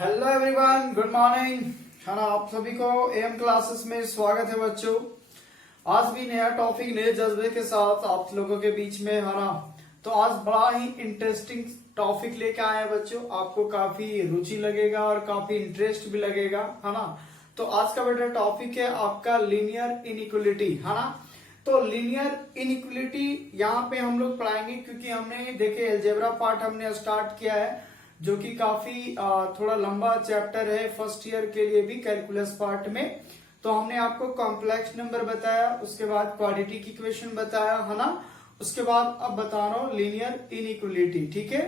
Hello everyone, good morning. है ना, आप सभी को एम क्लासेस में स्वागत है बच्चों। आज भी नया टॉपिक नए जज्बे के साथ आप लोगों के बीच में, है ना। तो आज बड़ा ही इंटरेस्टिंग टॉपिक लेके आए हैं बच्चों। आपको काफी रुचि लगेगा और काफी इंटरेस्ट भी लगेगा, है ना। तो आज का बेटा टॉपिक है आपका लीनियर इनइक्वलिटी, है ना। तो लीनियर इनइक्वलिटी यहाँ पे हम लोग पढ़ाएंगे क्योंकि हमने देखे अलजेब्रा पार्ट हमने स्टार्ट किया है, जो कि काफी थोड़ा लंबा चैप्टर है फर्स्ट ईयर के लिए भी कैलकुलस पार्ट में। तो हमने आपको कॉम्प्लेक्स नंबर बताया, उसके बाद क्वाड्रेटिक इक्वेशन बताया, है ना। उसके बाद अब बता रहा हूँ लीनियर इनइक्वलिटी, ठीक है।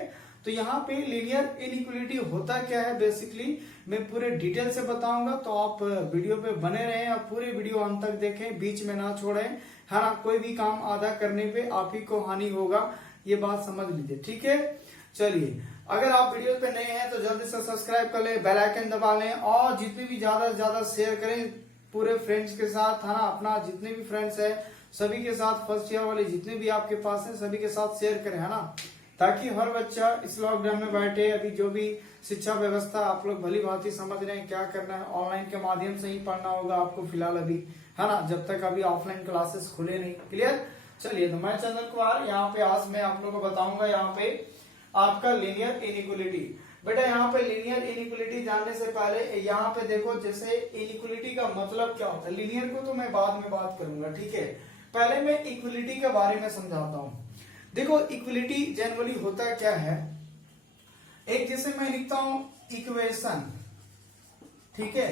तो यहाँ पे लीनियर इनइक्वलिटी होता क्या है बेसिकली मैं पूरे डिटेल से बताऊंगा, तो आप वीडियो पे बने रहें और पूरे वीडियो अंत तक देखें, बीच में ना छोड़ें, है ना। कोई भी काम आधा करने पे आप ही को हानि होगा, ये बात समझ लीजिए, ठीक है। चलिए, अगर आप वीडियो पे नए हैं तो जल्दी से सब्सक्राइब कर लें, बेल आइकन दबा लें और जितने भी ज्यादा से ज्यादा शेयर करें पूरे फ्रेंड्स के साथ, है ना। अपना जितने भी फ्रेंड्स है सभी के साथ, फर्स्ट ईयर वाले जितने भी आपके पास हैं सभी के साथ शेयर करें, है ना, ताकि हर बच्चा इस लॉकडाउन में बैठे अभी जो भी शिक्षा व्यवस्था आप लोग भली भांति समझ रहे हैं क्या करना है, ऑनलाइन के माध्यम से ही पढ़ना होगा आपको फिलहाल अभी, है ना, जब तक अभी ऑफलाइन क्लासेस खुले नहीं। क्लियर। चलिए, तो मैं चंदन कुमार यहाँ पे आज मैं आप लोगों को बताऊंगा यहाँ पे आपका लीनियर इनइक्वलिटी। बेटा यहाँ पे लीनियर इनइक्वलिटी जानने से पहले यहाँ पे देखो, जैसे इनइक्वलिटी का मतलब क्या होता है। लीनियर को तो मैं बाद में बात करूंगा, ठीक है। पहले मैं इक्वलिटी के बारे में समझाता हूँ। देखो, इक्वलिटी जनरली होता क्या है, एक जैसे मैं लिखता हूं इक्वेशन, ठीक है,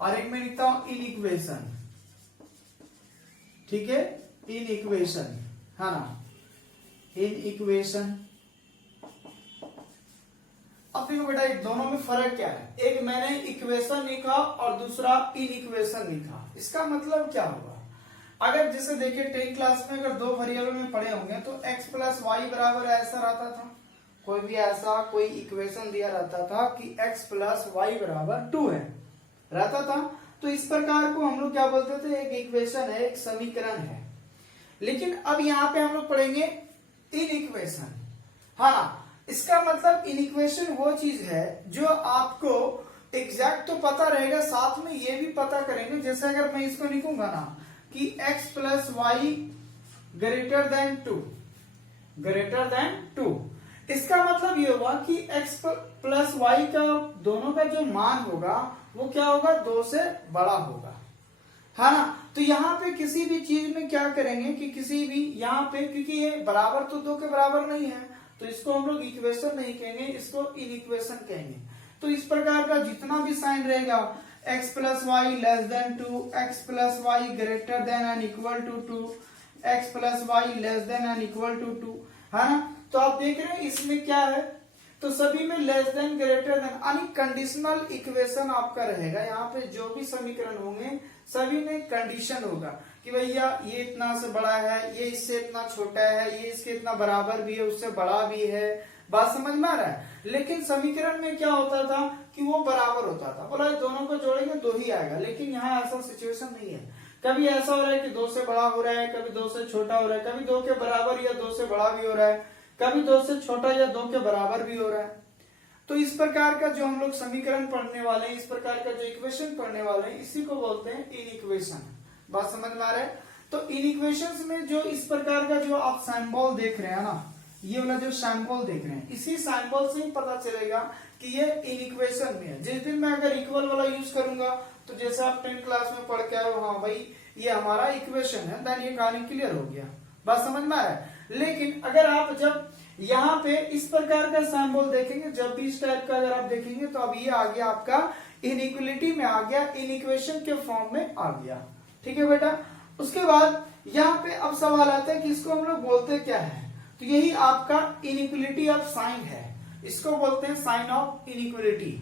और एक मैं लिखता हूं इनइक्वेशन, ठीक है, इनइक्वेशन, है ना, इनइक्वेशन। अब देखो बेटा, दोनों में फर्क क्या है, एक मैंने इक्वेशन लिखा और दूसरा इनइक्वेशन लिखा। इसका मतलब क्या होगा, अगर जैसे देखिए 10th क्लास में अगर दो वेरिएबल में पढ़े होंगे तो x प्लस वाई बराबर ऐसा रहता था, कोई भी ऐसा कोई इक्वेशन दिया रहता था कि x प्लस वाई बराबर 2 है, रहता था। तो इस प्रकार को हम लोग क्या बोलते थे, एक इक्वेशन है, एक समीकरण है। लेकिन अब यहाँ पे हम लोग पढ़ेंगे इनइक्वेशन, हाँ। इसका मतलब इनइक्वेशन वो चीज है जो आपको एग्जैक्ट तो पता रहेगा, साथ में ये भी पता करेंगे। जैसे अगर मैं इसको लिखूंगा ना कि x plus y greater than 2, greater than 2, इसका मतलब ये होगा कि x प्लस वाई का दोनों का जो मान होगा वो क्या होगा, 2 से बड़ा होगा, है ना। तो यहाँ पे किसी भी चीज में क्या करेंगे कि किसी भी यहाँ पे, क्योंकि ये बराबर तो 2 के बराबर नहीं है, तो इसको हम लोग इक्वेशन नहीं कहेंगे, इसको इनइक्वेशन कहेंगे। तो इस प्रकार का जितना भी साइन रहेगा, x plus y less than 2, x plus y greater than and equal to 2, x plus y less than and equal to 2, है ना। तो आप देख रहे हैं इसमें क्या है, तो सभी में लेस देन ग्रेटर देन यानी कंडीशनल इक्वेशन आपका रहेगा। यहाँ पे जो भी समीकरण होंगे सभी में कंडीशन होगा कि भैया ये इतना से बड़ा है, ये इससे इतना छोटा है, ये इसके इतना बराबर भी है, उससे बड़ा भी है, बात समझ में आ रहा है। लेकिन समीकरण में क्या होता था कि वो बराबर होता था, बोला दोनों को जोड़ेंगे 2 ही आएगा। लेकिन यहाँ ऐसा सिचुएशन नहीं है, कभी ऐसा हो रहा है कि 2 से बड़ा हो रहा है, कभी 2 से छोटा हो रहा है, कभी 2 के बराबर या 2 से बड़ा भी हो रहा है, कभी 2 से छोटा या 2 के बराबर भी हो रहा है। तो इस प्रकार का जो हम लोग समीकरण पढ़ने वाले हैं, इस प्रकार का जो इक्वेशन पढ़ने वाले हैं, इसी को बोलते हैं इनइक्वेशन। बात समझ में आ रहा है। तो इनइक्वेशंस में जो इस प्रकार का जो आप सिंबल देख रहे हैं ना, ये वाला जो सिंबल देख रहे हैं, इसी सिंबल से ही पता चलेगा कि ये इनइक्वेशन में है। जिस दिन मैं अगर इक्वल वाला यूज करूंगा तो जैसे आप 10th क्लास में पढ़ के आए हो, हाँ भाई ये हमारा इक्वेशन है, देन ये कहानी क्लियर हो गया, बात समझ में आ रहा है। लेकिन अगर आप जब यहाँ पे इस प्रकार का सिंबल देखेंगे, जब भी इस टाइप का अगर आप देखेंगे तो अब ये आ गया आपका इनइक्वलिटी में आ गया, इनइक्वेशन के फॉर्म में आ गया, ठीक है बेटा। उसके बाद यहाँ पे अब सवाल आता है कि इसको हम लोग बोलते क्या है, तो यही आपका इनइक्वलिटी ऑफ साइन है, इसको बोलते हैं साइन ऑफ इनइक्वलिटी।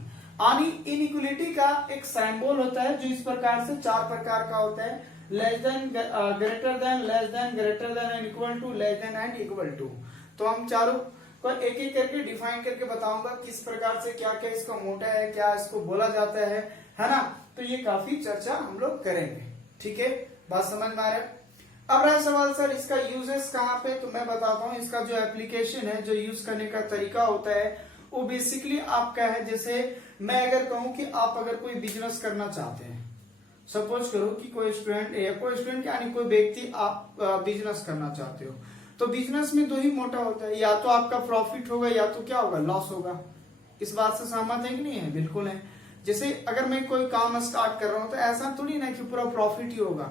यानी इनइक्वलिटी का एक सिंबल होता है जो इस प्रकार से 4 प्रकार का होता है, less than, greater than, less than, greater than and equal to, less than and equal to. तो हम चारों को एक एक करके डिफाइन करके बताऊंगा किस प्रकार से क्या क्या इसका मोटा है, क्या इसको बोला जाता है ना। तो ये काफी चर्चा हम लोग करेंगे, ठीक है, बात समझ में आ रहा है। अब रहा सवाल सर इसका यूजेस कहाँ पे, तो मैं बताता हूँ। इसका जो एप्लीकेशन है, जो यूज करने का तरीका होता है वो बेसिकली आपका है, जैसे मैं अगर कहूं कि आप अगर कोई बिजनेस करना चाहते हैं, सपोज करो कि कोई स्टूडेंट या कोई स्टूडेंट यानी कोई व्यक्ति आप बिजनेस करना चाहते हो, तो बिजनेस में दो ही मोटा होता है, या तो आपका प्रॉफिट होगा या तो क्या होगा, लॉस होगा। इस बात से सहमत है कि नहीं है? बिल्कुल है। जैसे अगर मैं कोई काम स्टार्ट कर रहा हूं तो ऐसा थोड़ी ना कि पूरा प्रॉफिट ही होगा,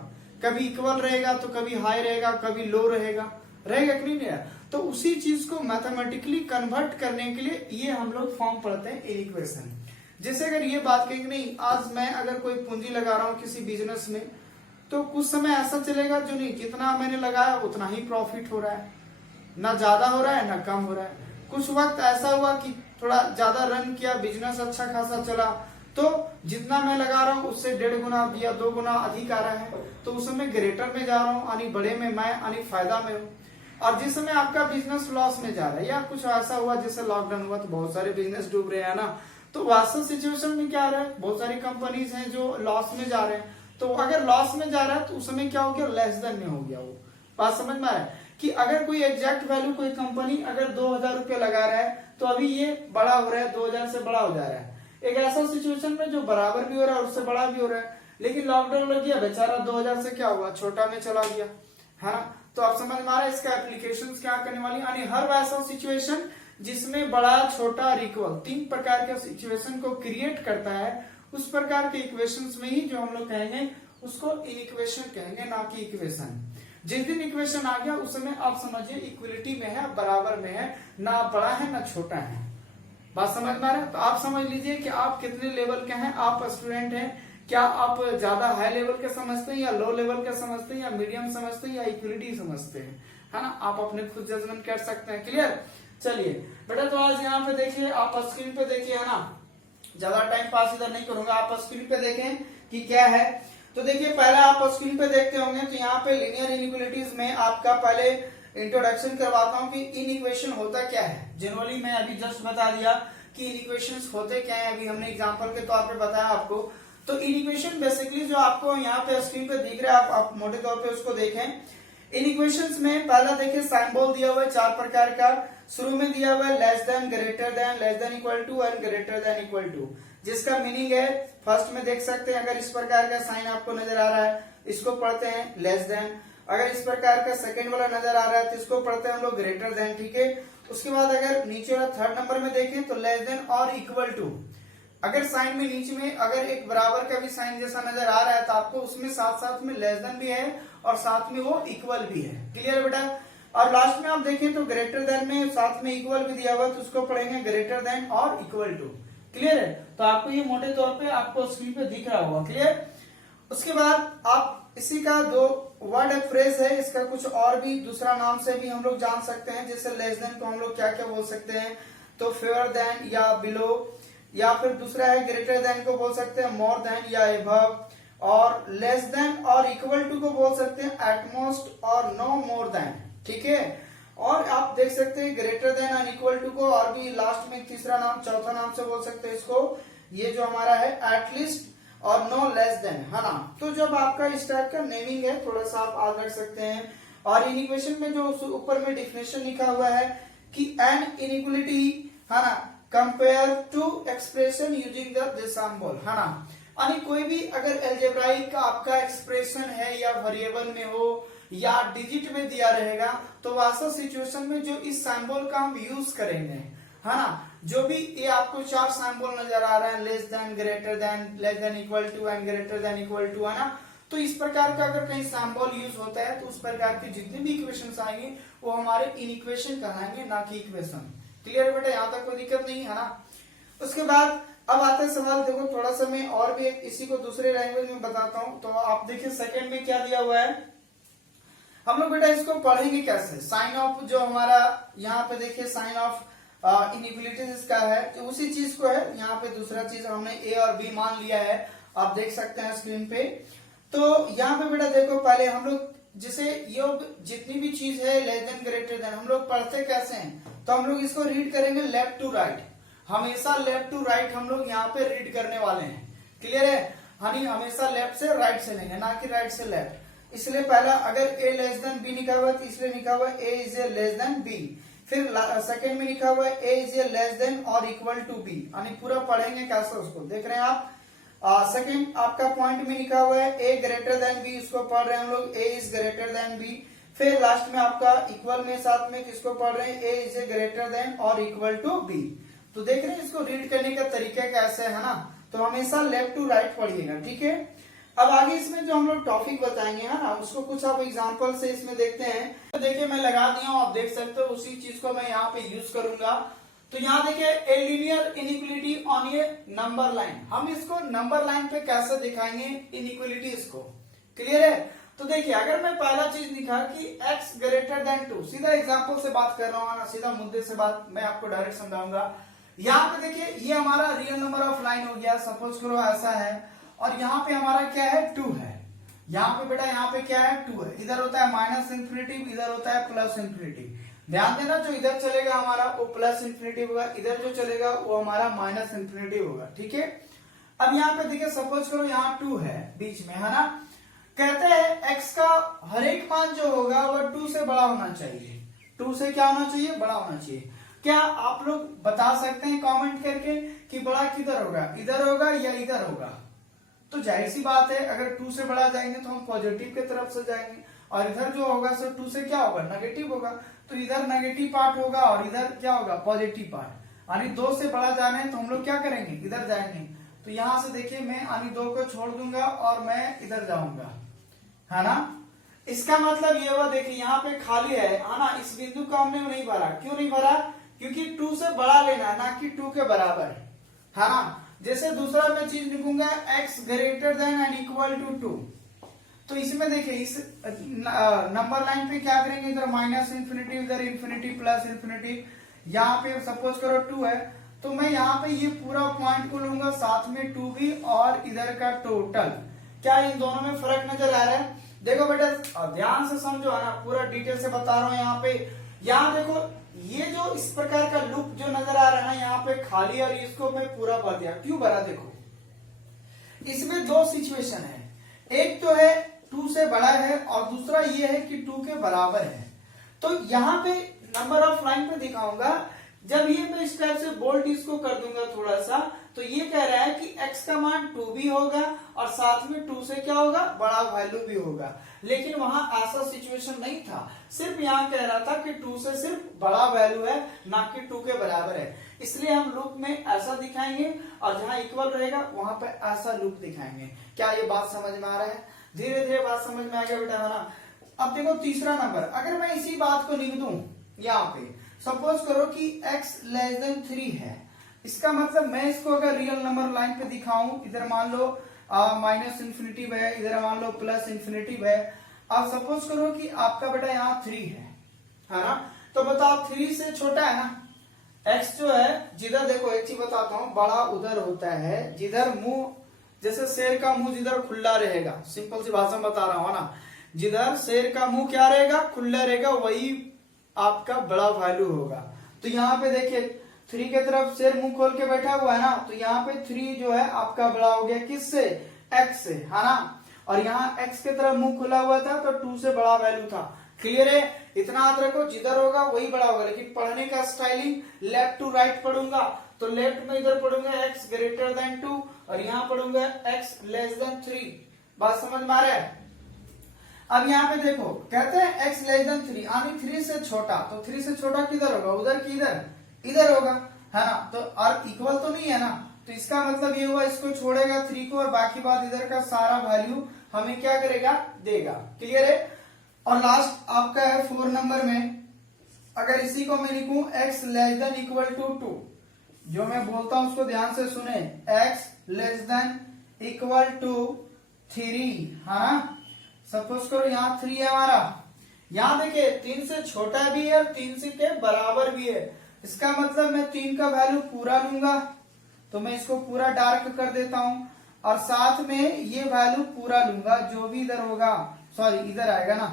कभी इक्वल रहेगा तो कभी हाई रहेगा, कभी लो रहेगा, रहेगा कि नहीं रहेगा। तो उसी चीज को मैथमेटिकली कन्वर्ट करने के लिए ये हम लोग फॉर्म पढ़ते हैं इक्वेशन। जैसे अगर ये बात कहेंगे नहीं, आज मैं अगर कोई पूंजी लगा रहा हूँ किसी बिजनेस में, तो कुछ समय ऐसा चलेगा जो नहीं, जितना मैंने लगाया उतना ही प्रॉफिट हो रहा है, ना ज्यादा हो रहा है ना कम हो रहा है। कुछ वक्त ऐसा हुआ कि थोड़ा ज्यादा रन किया, बिजनेस अच्छा खासा चला, तो जितना मैं लगा रहा हूँ उससे 1.5 गुना या 2 गुना अधिक आ रहा है, तो उस समय ग्रेटर में जा रहा हूँ, यानी बड़े में मैं यानी फायदा में हूँ। और जिस समय आपका बिजनेस लॉस में जा रहा है या कुछ ऐसा हुआ जैसे लॉकडाउन हुआ तो बहुत सारे बिजनेस डूब रहे हैं ना, तो वास्तव सिचुएशन में क्या आ रहा है, बहुत सारी कंपनीज हैं जो लॉस में जा रहे हैं। तो अगर लॉस में जा रहा है तो उस समय क्या हो गया, लेस देन में हो गया। वो बात समझ में आ रहा है कि अगर कोई एग्जैक्ट वैल्यू कोई कंपनी अगर 2000 रुपया लगा रहा है तो अभी ये बड़ा हो रहा है, 2000 से बड़ा हो जा रहा है। एक ऐसा सिचुएशन में जो बराबर भी हो रहा है और उससे बड़ा भी हो रहा है, लेकिन लॉकडाउन लग गया, बेचारा 2000 से क्या हुआ, छोटा में चला गया, है ना। तो आप समझ में आ रहा है इसका एप्लीकेशन क्या करने वाली, यानी हर वैसा सिचुएशन जिसमें बड़ा छोटा और इक्वल 3 प्रकार के सिचुएशन को क्रिएट करता है, उस प्रकार के इक्वेशंस में ही जो हम लोग कहेंगे उसको इक्वेशन कहेंगे, ना कि इक्वेशन। जिस दिन इक्वेशन आ गया उस समय आप समझिए इक्वलिटी में है, बराबर में है, ना बड़ा है ना छोटा है। बात समझ में आ रहा है? तो आप समझ लीजिए कि आप कितने लेवल के हैं, आप स्टूडेंट हैं, क्या आप ज्यादा हाई लेवल के समझते हैं या लो लेवल के समझते हैं या मीडियम समझते हैं या इक्वलिटी समझते हैं, है ना। आप अपने खुद जजमेंट कर सकते हैं। क्लियर? चलिए बेटा, तो आज यहाँ पे देखिए, आप स्क्रीन पे देखिए, है ना, ज्यादा टाइम पास इधर नहीं करूंगा, आप स्क्रीन पे देखें कि क्या है। तो देखिए पहले आप स्क्रीन पे देखते होंगे तो यहाँ पे लीनियर इनइक्वालिटीज में आपका पहले इंट्रोडक्शन करवाता हूँ कि इनइक्वेशन होता क्या है। जनरली मैं अभी जस्ट बता दिया कि इनइक्वेशंस होते क्या है, अभी हमने एग्जांपल के तौर पे बताया आपको। तो इनइक्वेशन बेसिकली जो आपको यहाँ पे स्क्रीन पे दिख रहा है, आप मोटे तौर पे उसको देखें। इनइक्वेशंस में पहला देखिए सिंबल दिया हुआ है 4 प्रकार का। शुरू में दिया हुआ है less than, greater than, less than equal to and greater than equal to, जिसका मीनिंग है फर्स्ट में देख सकते हैं, अगर इस प्रकार का साइन आपको नजर आ रहा है इसको पढ़ते हैं लेस देन। अगर इस प्रकार का सेकंड वाला नजर आ रहा है तो इसको पढ़ते हैं हम लोग ग्रेटर देन, ठीक है। उसके बाद अगर नीचे वाला थर्ड नंबर में देखें तो लेस देन और इक्वल टू। अगर साइन में नीचे में अगर एक बराबर का भी साइन जैसा नजर आ रहा है तो आपको उसमें साथ साथ में लेस देन भी है और साथ में वो इक्वल भी है। क्लियर बेटा? और लास्ट में आप देखें तो ग्रेटर देन में साथ में इक्वल भी दिया हुआ तो उसको पढ़ेंगे ग्रेटर देन और इक्वल टू। क्लियर है? तो आपको ये मोटे तौर पे आपको स्क्रीन पे दिख रहा होगा। क्लियर? उसके बाद आप इसी का दो वर्ड एक फ्रेज है, इसका कुछ और भी दूसरा नाम से भी हम लोग जान सकते हैं। जैसे लेस देन को हम लोग क्या क्या बोल सकते हैं, तो फेयर देन या बिलो, या फिर दूसरा है ग्रेटर देन को बोल सकते हैं मोर देन या एबव, और लेस देन और इक्वल टू को बोल सकते हैं एटमोस्ट और नो मोर देन। ठीक है? और आप देख सकते हैं greater than and equal to को और भी लास्ट में तीसरा नाम, चौथा नाम से बोल सकते हैं इसको, ये जो हमारा है एटलीस्ट और नो लेस देन, है ना। तो जब आपका इस टाइप का नेमिंग है थोड़ा सा आप याद रख सकते हैं। और इनइक्वेशन में जो ऊपर में डिफिनेशन लिखा हुआ है कि एन इनइक्वालिटी, है ना, compare to expression using the symbol, है ना। यानी कोई भी अगर एल्जेब्राइक का आपका एक्सप्रेशन है या वेरिएबल में हो या डिजिट में दिया रहेगा तो वास्तव सिचुएशन में जो इस सिंबल का हम यूज करेंगे, है ना। जो भी ये आपको 4 सिंबल नजर आ रहा है, less than, greater than, less than equal to and greater than equal to, है ना। तो इस प्रकार का अगर कहीं सिंबल यूज होता है तो उस प्रकार की जितनी भी इक्वेशंस आएंगे वो हमारे इनइक्वेशन कहलाएंगे, ना कि इक्वेशन। क्लियर बेटा? यहाँ तक कोई दिक्कत नहीं है ना। उसके बाद अब आता है सवाल, देखो थोड़ा सा मैं और भी इसी को दूसरे लैंग्वेज में बताता हूँ। तो आप देखिए सेकंड में क्या दिया हुआ है, हम लोग बेटा इसको पढ़ेंगे कैसे। साइन ऑफ जो हमारा यहाँ पे देखिए साइन ऑफ इनइक्वालिटीज इसका है, तो उसी चीज को है यहाँ पे दूसरा चीज हमने ए और बी मान लिया है, आप देख सकते हैं स्क्रीन पे। तो यहाँ पे बेटा देखो पहले हम लोग जैसे ये जितनी भी चीज है लेस देन, ग्रेटर देन, हम लोग पढ़ते कैसे हैं, तो हम लोग इसको रीड करेंगे लेफ्ट टू राइट। हमेशा लेफ्ट टू राइट हम लोग यहाँ पे रीड करने वाले हैं। क्लियर है? हमेशा लेफ्ट से राइट से लेंगे, ना कि राइट से लेफ्ट। इसलिए पहला अगर ए लेस देन बी लिखा हुआ है तो इसलिए लिखा हुआ A is a less than B. फिर सेकंड में लिखा हुआ है ए इज लेस देन और इक्वल टू बी, यानी पूरा पढ़ेंगे कैसे उसको देख रहे हैं आप। सेकंड आपका पॉइंट में लिखा हुआ है ए ग्रेटर देन बी, इसको पढ़ रहे हैं हम लोग, ए इज ग्रेटर देन बी। फिर लास्ट में आपका इक्वल में साथ में किसको पढ़ रहे हैं, ए इज ग्रेटर देन और इक्वल टू बी। तो देख रहे हैं इसको रीड करने का तरीका कैसे है ना, तो हमेशा लेफ्ट टू राइट पढ़िएगा, ठीक है। अब आगे इसमें जो हम लोग टॉपिक बताएंगे है ना, उसको कुछ आप एग्जांपल से इसमें देखते हैं। तो देखिए मैं लगा दिया हूं, आप देख सकते हो, उसी चीज को मैं यहाँ पे यूज करूंगा। तो यहाँ देखिए a linear inequality on A number line, हम इसको नंबर लाइन पे कैसे दिखाएंगे इनइक्वलिटी, इसको क्लियर है। तो देखिए अगर मैं पहला चीज लिखा कि x ग्रेटर देन 2, सीधा एग्जांपल से बात कर रहा हूँ ना, सीधा मुद्दे से बात मैं आपको डायरेक्ट समझाऊंगा। यहाँ पे देखिए ये हमारा रियल नंबर ऑफ लाइन हो गया, सपोज करो ऐसा है, और यहाँ पे हमारा क्या है 2 है। यहाँ पे बेटा यहाँ पे क्या है 2 है, इधर होता है माइनस इंफिनिटी, इधर होता है प्लस इंफिनिटी। ध्यान देना जो इधर चलेगा हमारा वो प्लस इंफिनिटी होगा, इधर जो चलेगा वो हमारा माइनस इंफिनिटी होगा, ठीक है। अब यहाँ पे देखिए सपोज करो यहाँ 2 है बीच में, है ना। कहते हैं x का हर एक मान जो होगा वो 2 से बड़ा होना चाहिए, 2 से क्या होना चाहिए, बड़ा होना चाहिए। क्या आप लोग बता सकते हैं कमेंट करके कि बड़ा किधर होगा, इधर होगा या इधर होगा। तो जाहिर सी बात है अगर 2 से बड़ा जाएंगे तो हम पॉजिटिव की तरफ से जाएंगे, और इधर जो होगा सो 2 से क्या होगा, नेगेटिव होगा। तो इधर नेगेटिव पार्ट होगा और इधर क्या होगा, पॉजिटिव पार्ट। यानी 2 से बड़ा जाना है तो हम लोग क्या करेंगे, इधर जाएंगे। तो यहां से देखिए मैं यानी 2 को छोड़ दूंगा और मैं इधर जाऊंगा, है ना। इसका मतलब ये हुआ, देखिए यहाँ पे खाली है ना, इस बिंदु को हमने नहीं भरा। क्यों नहीं भरा, क्योंकि 2 से बड़ा लेना है, ना कि 2 के बराबर, है ना। जैसे दूसरा मैं चीज लिखूंगा x greater than and equal to 2, तो इसमें देखिए इस नंबर लाइन पे क्या करेंगे, इधर माइनस इंफिनिटी, इधर इंफिनिटी प्लस इंफिनिटी। यहाँ पे सपोज करो 2 है, तो मैं यहाँ पे ये पूरा पॉइंट को लूंगा, साथ में 2 भी और इधर का टोटल। क्या इन दोनों में फर्क नजर आ रहा है। देखो बेटा ध्यान से समझो, है ना, पूरा डिटेल से बता रहा हूँ। यहाँ पे यहाँ देखो ये जो इस प्रकार का लूप जो नजर आ रहा है ना, यहाँ पे खाली, और इसको मैं पूरा भर दिया। क्यों भरा, देखो इसमें 2 सिचुएशन है, एक तो है 2 से बड़ा है और दूसरा ये है कि 2 के बराबर है। तो यहाँ पे नंबर ऑफ लाइन पे दिखाऊंगा, जब ये मैं इस टाइप से बोल्ड इसको कर दूंगा थोड़ा सा, तो ये कह रहा है कि x का मान 2 भी होगा और साथ में 2 से क्या होगा, बड़ा वैल्यू भी होगा। लेकिन वहां ऐसा सिचुएशन नहीं था, सिर्फ यहाँ कह रहा था कि 2 से सिर्फ बड़ा वैल्यू है, ना कि 2 के बराबर है। इसलिए हम लूप में ऐसा दिखाएंगे और जहां इक्वल रहेगा वहां पे ऐसा लूप दिखाएंगे। क्या ये बात समझ में आ रहा है, धीरे धीरे बात समझ में आ गया बेटा, है ना। अब देखो तीसरा नंबर, अगर मैं इसी बात को लिख दूं यहाँ पे, सपोज करो कि x लेस देन 3 है, इसका मतलब मैं इसको अगर रियल नंबर लाइन पे दिखाऊं, इधर मान लो माइनस इंफिनिटी है, इधर मान लो प्लस इंफिनिटी है। अब सपोज करो कि आपका बेटा यहाँ 3 है ना, तो बताओ 3 से छोटा है ना x जो है, जिधर देखो एक चीज बताता हूँ, बड़ा उधर होता है जिधर मुंह, जैसे शेर का मुंह जिधर खुला रहेगा, सिंपल सी भाषा में बता रहा हूँ ना, जिधर शेर का मुंह क्या रहेगा, खुला रहेगा, वही आपका बड़ा वैल्यू होगा। तो यहाँ पे देखिए 3 की तरफ शेर मुंह खोल के बैठा हुआ है ना, तो यहाँ पे 3 जो है आपका बड़ा हो गया किससे, x से, है ना। और यहाँ x की तरफ मुंह खुला हुआ था तो 2 से बड़ा वैल्यू था। क्लियर है, इतना याद रखो, जिधर होगा वही बड़ा होगा। लेकिन पढ़ने का स्टाइलिंग लेफ्ट टू राइट पढ़ूंगा, तो लेफ्ट में इधर पढ़ूंगा x ग्रेटर देन 2 और यहाँ पढ़ूंगा x लेस देन 3। बात समझ में आ रहा है। अब यहाँ पे देखो कहते हैं x लेस देन 3 यानी 3 से छोटा, तो 3 से छोटा किधर होगा, उधर की इधर, इधर होगा, है ना। तो और इक्वल तो नहीं है ना, तो इसका मतलब ये हुआ इसको छोड़ेगा 3 को और बाकी बात इधर का सारा वैल्यू हमें क्या करेगा, देगा। क्लियर है। और लास्ट आपका है 4 नंबर में, अगर इसी को मैं लिखूं x less than equal to 2, जो मैं बोलता हूं उसको ध्यान से सुने, x less than equal to 3, है ना। सपोज करो यहाँ 3 है हमारा, यहाँ देखिए 3 से छोटा भी है और 3 से के बराबर भी है। इसका मतलब मैं 3 का वैल्यू पूरा लूंगा, तो मैं इसको पूरा डार्क कर देता हूं, और साथ में ये वैल्यू पूरा लूंगा, जो भी इधर होगा, सॉरी इधर आएगा ना,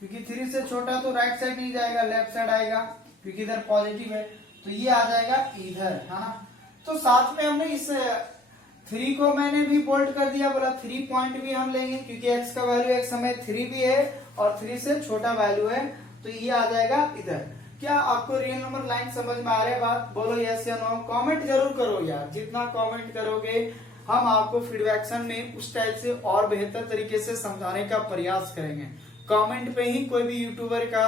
क्योंकि 3 से छोटा तो राइट साइड नहीं जाएगा, लेफ्ट साइड आएगा, क्योंकि इधर पॉजिटिव है, तो ये आ जाएगा इधर, है ना। तो साथ में हमने इस 3 को मैंने भी बोल्ड कर दिया, बोला 3 पॉइंट भी हम लेंगे, क्योंकि x का वैल्यू एक समय 3 भी है और 3 से छोटा वैल्यू है, तो ये आ जाएगा इधर। क्या आपको रियल नंबर लाइन समझ में आ रहा है बात? बोलो यस या नो, कमेंट जरूर करो यार। जितना कमेंट करोगे हम आपको फीडबैक्शन में उस टाइप से और बेहतर तरीके से समझाने का प्रयास करेंगे। कमेंट पे ही कोई भी यूट्यूबर का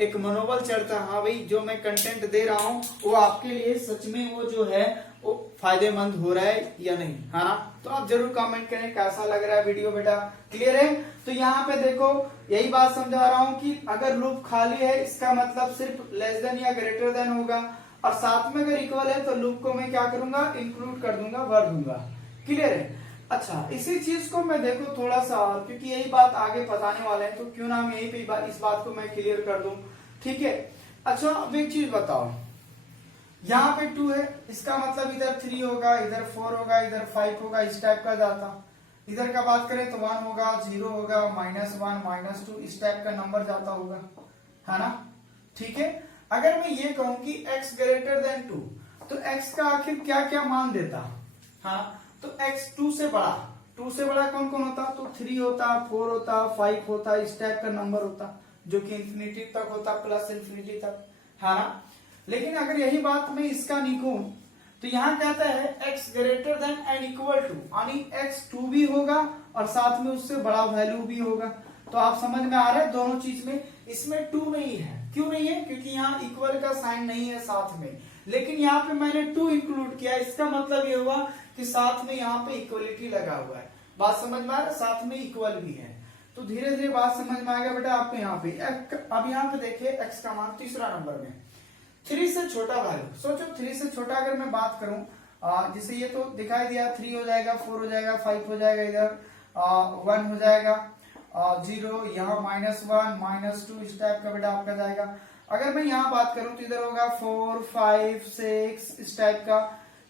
एक मनोबल चढ़ता है, हाँ भाई जो मैं कंटेंट दे रहा हूँ वो आपके लिए सच में वो जो है वो फायदेमंद हो रहा है या नहीं, है ना? तो आप जरूर कमेंट करें कैसा लग रहा है वीडियो बेटा, क्लियर है? तो यहाँ पे देखो यही बात समझा रहा हूँ कि अगर लूप खाली है इसका मतलब सिर्फ लेस देन या ग्रेटर देन होगा, और साथ में अगर इक्वल है तो लूप को मैं क्या करूंगा, इंक्लूड कर दूंगा, भर दूंगा, क्लियर है? अच्छा, इसी चीज को मैं देखो थोड़ा सा और, क्योंकि यही बात आगे बताने वाले हैं तो क्यों ना हम यही पे इस बात को मैं क्लियर कर दूं, ठीक है? अच्छा अब एक चीज बताओ, यहाँ पे 2 है, इसका मतलब इधर 3 होगा, इधर 4 होगा, इधर 5 होगा, इस टाइप का जाता। इधर का बात करें तो 1 होगा, 0 होगा, -1 -2 इस टाइप का नंबर जाता होगा, है ना? ठीक है। अगर मैं ये कहूं कि x ग्रेटर देन 2 तो x का आखिर क्या क्या मान देता? हाँ, तो x 2 से बड़ा कौन कौन होता? तो 3 होता, 4 होता, 5 होता, इस टाइप का नंबर होता जो कि इंफिनिटी तक होता, प्लस इंफिनिटी तक, है ना? लेकिन अगर यही बात मैं इसका लिखूं तो यहाँ कहता है x greater than and equal to, यानी x 2 भी होगा और साथ में उससे बड़ा वैल्यू भी होगा। तो आप समझ में आ रहा है दोनों चीज में, इसमें 2 नहीं है। क्यों नहीं है? क्योंकि यहाँ इक्वल का साइन नहीं है साथ में, लेकिन यहाँ पे मैंने 2 इंक्लूड किया, इसका मतलब ये हुआ कि साथ में यहाँ पे इक्वलिटी लगा हुआ है। बात समझ में आ रहा है? साथ में इक्वल भी है, तो धीरे धीरे बात समझ में आएगा बेटा आपको। यहाँ पे अब यहाँ पे देखिए x का मान तीसरा नंबर में 3 से छोटा वैल्यू, सोचो 3 से छोटा अगर मैं बात करूं, जैसे ये तो दिखाई दिया, 3 हो जाएगा, 4 हो जाएगा, 5 हो जाएगा, इधर 1 हो जाएगा, 0, यहाँ -1 -2 इस टाइप का बेटा आपका जाएगा। अगर मैं यहाँ बात करूं तो इधर होगा 4 5 6 इस टाइप का,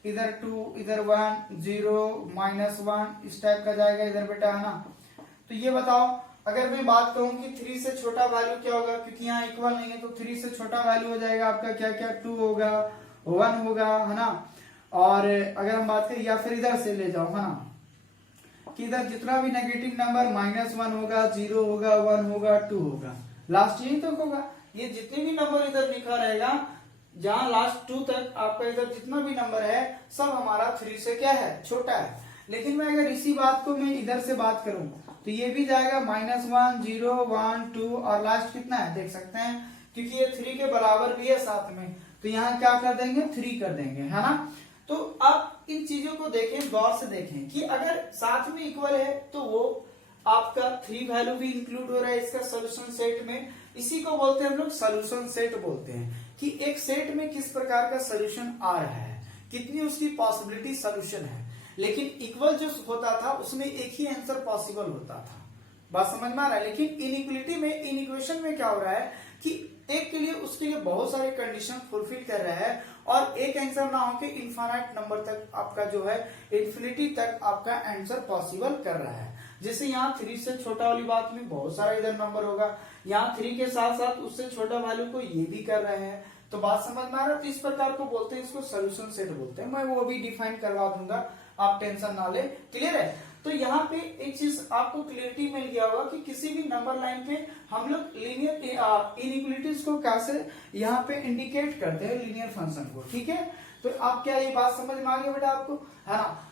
इधर 2, इधर 1 0 -1 इस टाइप का जाएगा इधर बेटा, है ना? तो ये बताओ अगर मैं बात कहूं कि 3 से छोटा वैल्यू क्या होगा, क्योंकि यहाँ इक्वल नहीं है तो 3 से छोटा वैल्यू हो जाएगा आपका क्या क्या, 2 होगा, 1 होगा, है ना? और अगर हम बात करें या फिर इधर से ले जाओ, है ना, कि इधर जितना भी नेगेटिव नंबर -1 होगा, 0 होगा, 1 होगा, 2 होगा, लास्ट यही तक होगा। ये जितने भी नंबर इधर लिखा रहेगा, जहां लास्ट 2 तक आपका इधर जितना भी नंबर है सब हमारा 3 से क्या है, छोटा है। लेकिन मैं अगर इसी बात को मैं इधर से बात करूं तो ये भी जाएगा -1 0 1 2 और लास्ट कितना है देख सकते हैं, क्योंकि ये 3 के बराबर भी है साथ में, तो यहाँ क्या कर देंगे, 3 कर देंगे, है ना? तो आप इन चीजों को देखें, गौर से देखें कि अगर साथ में इक्वल है तो वो आपका 3 वैल्यू भी इंक्लूड हो रहा है इसका सोल्यूशन सेट में। इसी को बोलते हैं हम लोग सोल्यूशन सेट बोलते हैं, कि एक सेट में किस प्रकार का सोल्यूशन आ रहा है, कितनी उसकी पॉसिबिलिटी सोल्यूशन है। लेकिन इक्वल जो होता था उसमें एक ही आंसर पॉसिबल होता था, बात समझ में आ रहा है? लेकिन इनइक्वलिटी में, इन इक्वेशन में क्या हो रहा है कि एक के लिए उसके लिए बहुत सारे कंडीशन फुलफिल कर रहा है, और एक आंसर ना होकर इनफाइनाइट नंबर तक आपका जो है, इंफिनिटी तक आपका आंसर पॉसिबल कर रहा है। जैसे यहाँ 3 से छोटा वाली बात में बहुत सारा इधर नंबर होगा, यहाँ 3 के साथ साथ उससे छोटा वैल्यू को ये भी कर रहे हैं, तो बात समझ में आ रहा है? तो इस प्रकार को बोलते हैं, इसको सोल्यूशन सेट बोलते हैं। मैं वो भी डिफाइन करवा दूंगा, आप टेंशन ना ले, क्लियर है? तो यहाँ पे एक चीज आपको क्लियरिटी मिल गया होगा कि किसी भी नंबर लाइन पे हम लोग लीनियर इनइक्वलिटीज को कैसे यहाँ पे इंडिकेट करते हैं, लीनियर फंक्शन को, ठीक है? तो आप क्या ये बात समझ में आ गई बेटा आपको, है ना?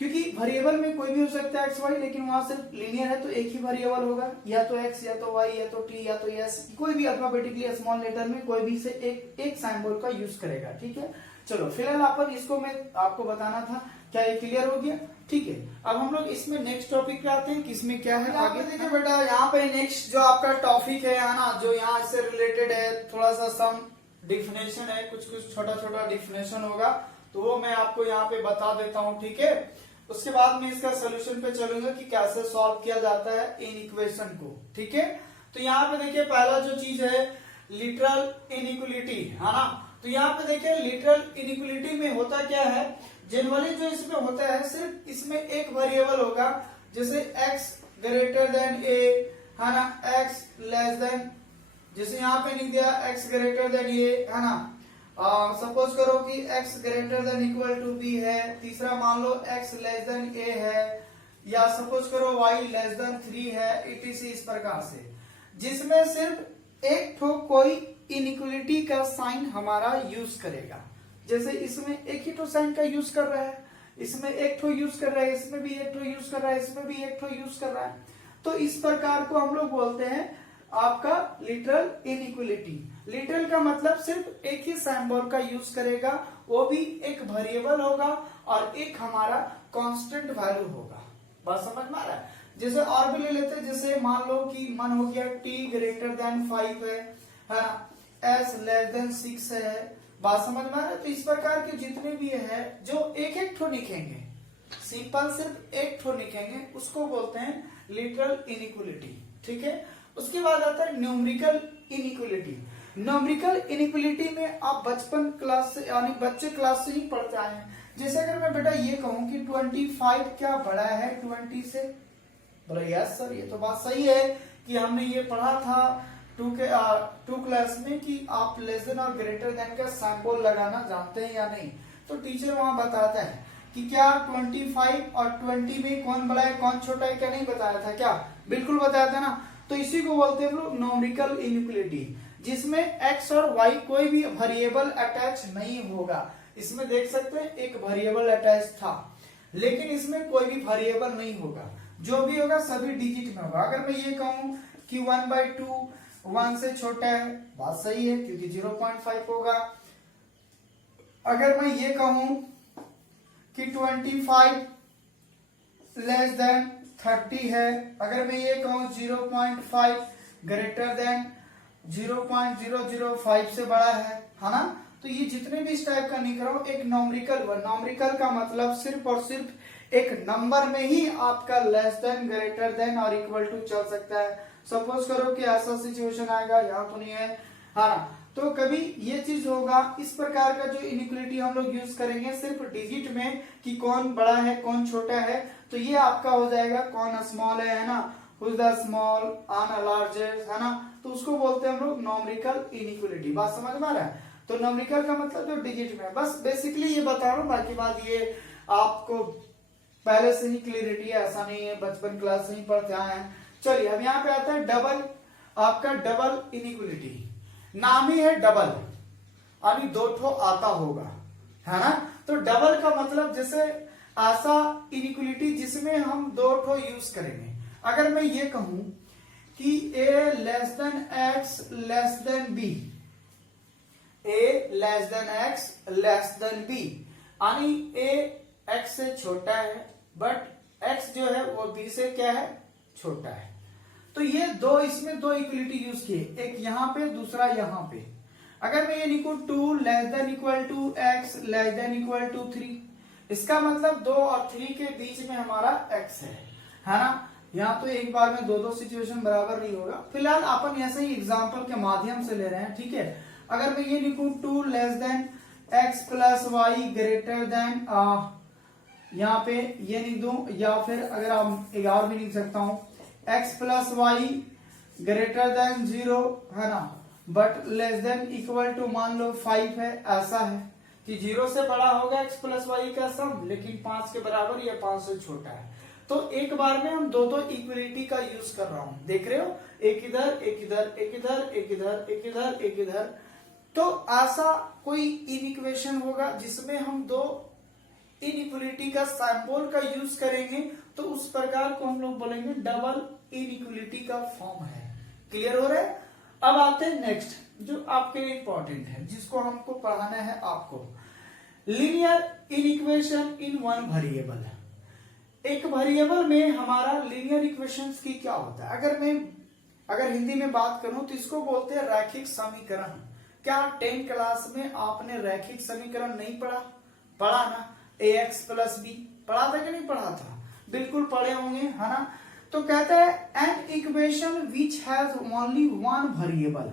क्योंकि वेरिएबल में कोई भी हो सकता है एक्स वाई, लेकिन वहां सिर्फ लीनियर है तो एक ही वेरिएबल होगा, या तो एक्स या तो वाई या तो टी या तो एस, कोई भी अल्फाबेटिकली स्मॉल लेटर में कोई भी से एक सिंबल का यूज करेगा, ठीक है? चलो फिलहाल अपन इसको मैं आपको बताना था, क्या ये क्लियर हो गया? ठीक है, अब हम लोग इसमें नेक्स्ट टॉपिक पे आते हैं कि इसमें क्या है आगे। देखिए बेटा यहाँ पे नेक्स्ट जो आपका टॉपिक है ना, जो यहाँ से रिलेटेड है, थोड़ा सा सम डिफिनेशन है, कुछ कुछ छोटा छोटा डिफिनेशन होगा, तो वो मैं आपको यहाँ पे बता देता हूँ, ठीक है? उसके बाद में इसका सोल्यूशन पे चलूंगा कि कैसे सॉल्व किया जाता है इन इक्वेशन को, ठीक है? तो यहाँ पे देखिए पहला जो चीज है लिटरल इनइक्वलिटी, है ना? तो यहाँ पे देखिए लिटरल इनइक्वलिटी में होता क्या है, जनरली जो इसमें होता है सिर्फ इसमें एक वेरिएबल होगा, जैसे x ग्रेटर देन a, है ना, x लेस देन, जैसे यहाँ पे लिख दिया x ग्रेटर देन a, है ना? सपोज करो कि x greater than equal to b है, तीसरा मान लो x लेस देन a है, या सपोज करो y लेस देन 3 है, etc इस प्रकार से, जिसमें सिर्फ एक ठो कोई इनइक्वलिटी का साइन हमारा यूज करेगा। जैसे इसमें एक ही तो साइन का यूज कर रहा है, इसमें एक ठो यूज कर रहा है, इसमें भी एक ठो यूज कर रहा है, इसमें भी एक ठो यूज कर रहा है। तो इस प्रकार को हम लोग बोलते हैं आपका लिटरल इनइक्वलिटी। लिटरल का मतलब सिर्फ एक ही सिंबल का यूज करेगा, वो भी एक वेरिएबल होगा और एक हमारा कांस्टेंट वैल्यू होगा। बात समझ में आ रहा है? जैसे और भी ले लेते हैं, जैसे मान लो कि मन हो गया t ग्रेटर देन 5 है ना, s लेस देन 6 है। बात समझ में आ रहा है? तो इस प्रकार के जितने भी है जो एक एक ठो लिखेंगे, सिंपल सिर्फ एक ठो लिखेंगे, उसको बोलते हैं लिटरल इनइक्वलिटी। ठीक है, उसके बाद आता है न्यूमेरिकल इनइक्वलिटी। न्यूमेरिकल इनइक्वलिटी में आप बचपन क्लास से यानी बच्चे क्लास से ही पढ़ते आए हैं। जैसे अगर मैं बेटा ये कहूं कि 25 क्या बड़ा है 20 से, बोले यस सर, ये तो बात सही है कि हमने ये पढ़ा था टू क्लास में कि आप लेस देन और ग्रेटर देन का सिंबल लगाना जानते हैं या नहीं। तो टीचर वहां बताता है कि क्या 25 और 20 में कौन बड़ा है कौन छोटा है, क्या नहीं बताया था क्या? बिल्कुल बताया था ना। तो इसी को बोलते हैं हम लोग न्यूमेरिकल इनइक्वलिटी, जिसमें x और y कोई भी वेरिएबल अटैच नहीं होगा। इसमें देख सकते हैं एक वेरिएबल अटैच था, लेकिन इसमें कोई भी वेरिएबल नहीं होगा। जो भी होगा सभी डिजिट में होगा। अगर मैं ये कहूं कि 1/2 1 से छोटा है, बात सही है क्योंकि 0.5 होगा। अगर मैं ये कहूं कि 25 लेस देन 30 है, अगर मैं ये कहूं 0.5 ग्रेटर देन 0.005 से बड़ा है ना, तो ये जितने भी इस टाइप का नहीं कर रहा हूं, एक न्यूमेरिकल न्यूमेरिकल का मतलब सिर्फ और सिर्फ एक नंबर में ही आपका लेस देन ग्रेटर देन और इक्वल टू चल सकता है। सपोज करो कि ऐसा सिचुएशन आएगा, यहाँ तो नहीं है ना, तो कभी ये चीज होगा। इस प्रकार का जो इनइक्वलिटी हम लोग यूज करेंगे सिर्फ डिजिट में कि कौन बड़ा है कौन छोटा है, तो ये आपका हो जाएगा कौन स्मॉल है ना, who's the small on a largest है ना, तो उसको बोलते हैं हम लोग न्यूमेरिकल इनइक्वलिटी। बात समझ में आ रहा है? तो न्यूमेरिकल का मतलब जो डिजिट में, बस बेसिकली ये बता रहा हूँ, बाकी बात ये आपको पहले से ही क्लियरिटी है, ऐसा नहीं है बचपन क्लास से ही पढ़ते आए हैं। चलिए अब यहाँ पे आता है डबल, आपका डबल इनइक्वलिटी। नाम ही है डबल, अभी दो ठो आता होगा है ना। तो डबल का मतलब जैसे ऐसा इनइक्वलिटी जिसमें हम दो ठो यूज करेंगे। अगर मैं ये कहूं कि a less than x less then b, a less than x less then b, यानी a x से छोटा है बट x जो है वो b से क्या है, छोटा है। तो ये दो, इसमें दो इक्वलिटी यूज किए, एक यहाँ पे दूसरा यहाँ पे। अगर मैं ये लिखूं 2 less than equal to x less than equal to 3, इसका मतलब 2 और 3 के बीच में हमारा x है ना। यहाँ तो एक बार में दो सिचुएशन बराबर नहीं होगा। फिलहाल अपन ऐसे ही एग्जांपल के माध्यम से ले रहे हैं, ठीक है। अगर मैं ये लिखूं 2 less than x plus y greater than, यहाँ पे ये लिख दूं, या फिर अगर आप एक और भी लिख सकता हूं x plus y greater than 0 है ना, but less than equal to मान लो 5 है। ऐसा है कि 0 से बड़ा होगा x प्लस वाई का सम, लेकिन 5 के बराबर या 5 से छोटा है। तो एक बार में हम दो इक्वलिटी का यूज कर रहा हूं, देख रहे हो, एक इधर एक इधर एक इधर एक इधर एक इधर एक इधर। तो ऐसा कोई इनइक्वेशन होगा जिसमें हम दो इनइक्वलिटी का सिंबल का यूज करेंगे, तो उस प्रकार को हम लोग बोलेंगे डबल इनइक्वलिटी का फॉर्म है। क्लियर हो रहा है? अब आते हैं नेक्स्ट जो आपके लिए इंपॉर्टेंट है, जिसको हमको पढ़ाना है आपको, linear inequation in one variable. एक वेरिएबल में हमारा लीनियर इक्वेशंस की क्या होता है? अगर हिंदी में बात करूं तो इसको बोलते हैं रैखिक समीकरण। क्या 10 क्लास में आपने रैखिक समीकरण नहीं पढ़ा ना, ax प्लस बी पढ़ा था कि नहीं पढ़ा था? बिल्कुल पढ़े होंगे है ना। तो कहता है an equation which has only one variable,